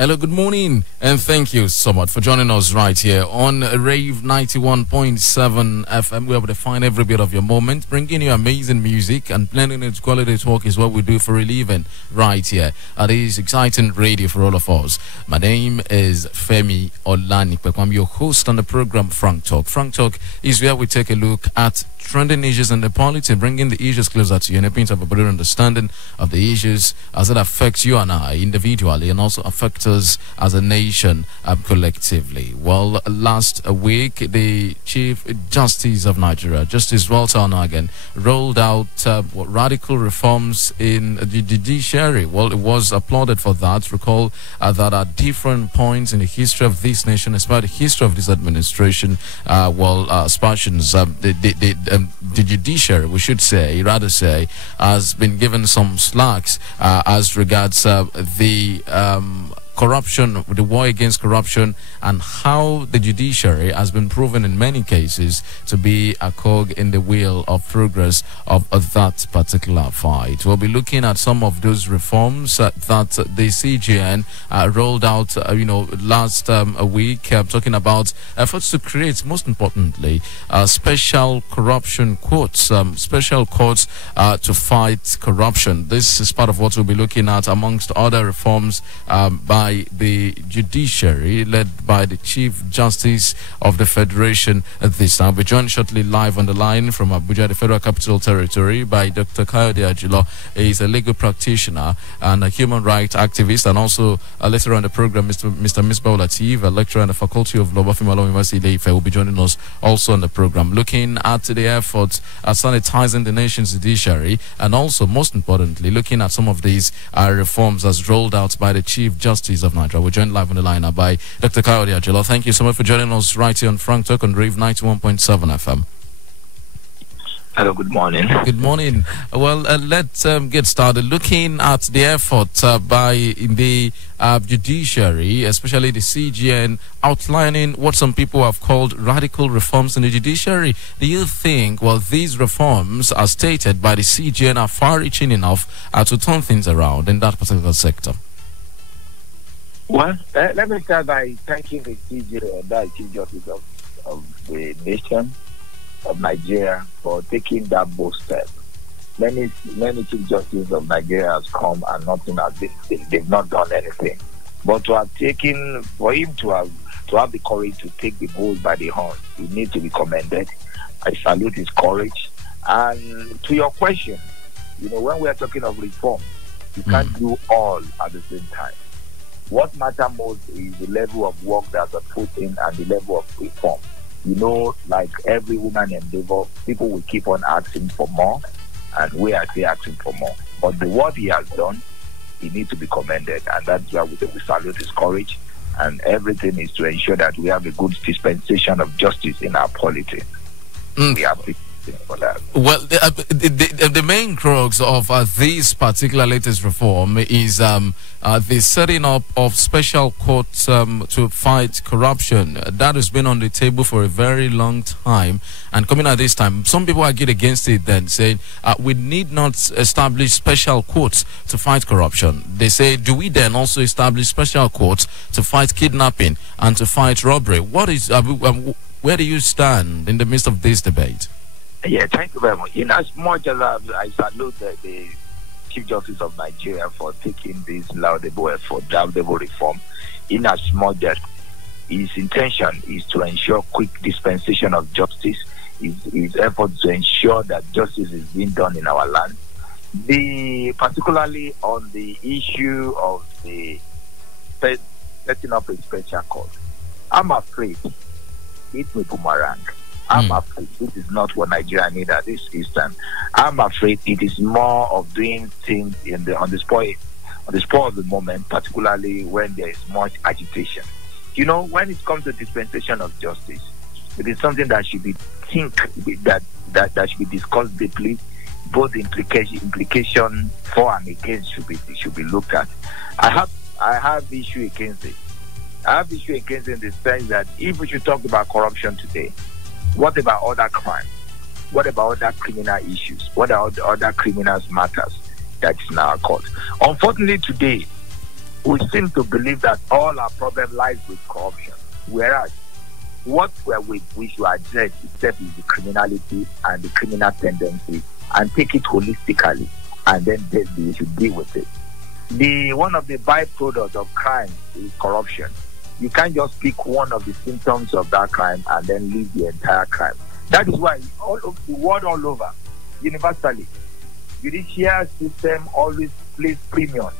Hello, good morning, and thank you so much for joining us right here on Rave 91.7 FM. We have defined every bit of your moment, bringing you amazing music and blending it quality talk is what we do for a living right here at this exciting radio for all of us. My name is Femi Olanipekun. I'm your host on the program Frank Talk. Frank Talk is where we take a look at trending issues in the polity, bringing the issues closer to you and a point of a better understanding of the issues as it affects you and I individually and also affects us as a nation collectively. Well, last week, the Chief Justice of Nigeria, Justice Walter Onagan, rolled out radical reforms in the judiciary. Well, it was applauded for that. Recall that at different points in the history of this nation, especially the history of this administration, aspersions, the judiciary, we should say, rather say, has been given some slacks as regards the corruption, the war against corruption, and how the judiciary has been proven in many cases to be a cog in the wheel of progress of that particular fight. We'll be looking at some of those reforms that the CGN rolled out, last week, talking about efforts to create, most importantly, special corruption courts, special courts to fight corruption. This is part of what we'll be looking at, amongst other reforms by the judiciary led by the Chief Justice of the Federation this time. We're joined shortly live on the line from Abuja, the Federal Capital Territory, by Dr. Kayode Ajilo. He's a legal practitioner and a human rights activist, and also later on the program, Mr. Misbah Lateef, a lecturer in the Faculty of Law, Femi University, Ife, will be joining us also on the program, looking at the efforts at sanitizing the nation's judiciary, and also, most importantly, looking at some of these reforms as rolled out by the Chief Justice of Nigeria. We're joined live on the line now by Dr. Kayode Ajilo. Thank you so much for joining us right here on Frank Talk on Rave 91.7 FM. Hello, good morning. Good morning. Well, let's get started looking at the effort by the judiciary, especially the CGN, outlining what some people have called radical reforms in the judiciary. Do you think, these reforms, as stated by the CGN, are far-reaching enough to turn things around in that particular sector? Well, let me start by thanking the CGN, the Chief Justice of the nation of Nigeria, for taking that bold step. Many Chief Justices of Nigeria has come and nothing has been, they've not done anything. But for him to have the courage to take the bull by the horn, he needs to be commended. I salute his courage. And to your question, when we are talking of reform, you can't do all at the same time. What matters most is the level of work that's put in and the level of reform. Like every woman endeavor, people will keep on asking for more, and we are still asking for more. But what he has done, he needs to be commended, and that's why we salute his courage. And everything is to ensure that we have a good dispensation of justice in our polity. We are for that. Well, the main crux of this particular latest reform is the setting up of special courts to fight corruption. That has been on the table for a very long time, and coming at this time, some people argued against it then, saying we need not establish special courts to fight corruption. They say, do we then also establish special courts to fight kidnapping and to fight robbery? Where do you stand in the midst of this debate? Yeah, thank you very much. In as much as I salute the Chief Justice of Nigeria for taking this laudable effort, laudable reform, in as much that his intention is to ensure quick dispensation of justice, his effort to ensure that justice is being done in our land. Particularly on the issue of the setting up a special court, I'm afraid it will boomerang. I'm afraid this is not what Nigeria needs at this instant. I'm afraid it is more of doing things on the spur of the moment, particularly when there is much agitation. When it comes to dispensation of justice, it is something that should be that should be discussed deeply. Both implication for and against should be looked at. I have issue against it. I have issue against it in the sense that if we should talk about corruption today, what about other crimes? What about other criminal issues? What are other criminal matters that's in our court? Unfortunately today, we seem to believe that all our problem lies with corruption, whereas what we should address itself is the criminality and the criminal tendency, and take it holistically, and then we should deal with it. One of the byproducts of crime is corruption. You can't just pick one of the symptoms of that crime and then leave the entire crime. That is why all over the world, all over, universally, judicial system always places premium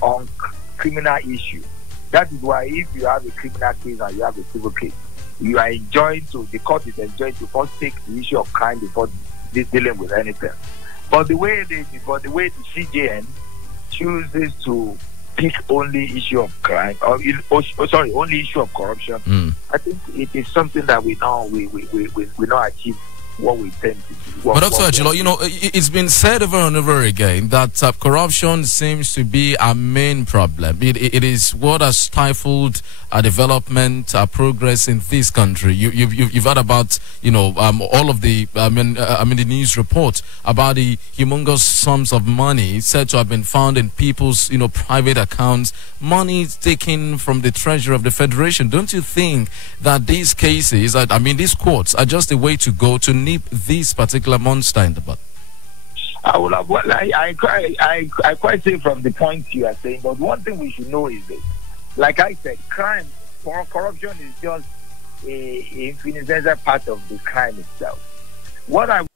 on criminal issue. That is why if you have a criminal case and you have a civil case, you are the court is enjoined to first take the issue of crime before dealing with anything. But the way the CJN chooses to pick only issue of crime, only issue of corruption, I think it is something that we know we not achieve what we tend to do. But Dr. Ajilo, it's been said over and over again that corruption seems to be our main problem. It is what has stifled our development, our progress in this country. You've heard about all of the the news report about the humongous sums of money said to have been found in people's private accounts, money taken from the treasury of the federation. Don't you think that these cases, these courts, are just a way to go to nip this particular monster in the bud? I quite say from the point you are saying, but one thing we should know is this. Like I said, corruption is just a infinitesimal part of the crime itself. What I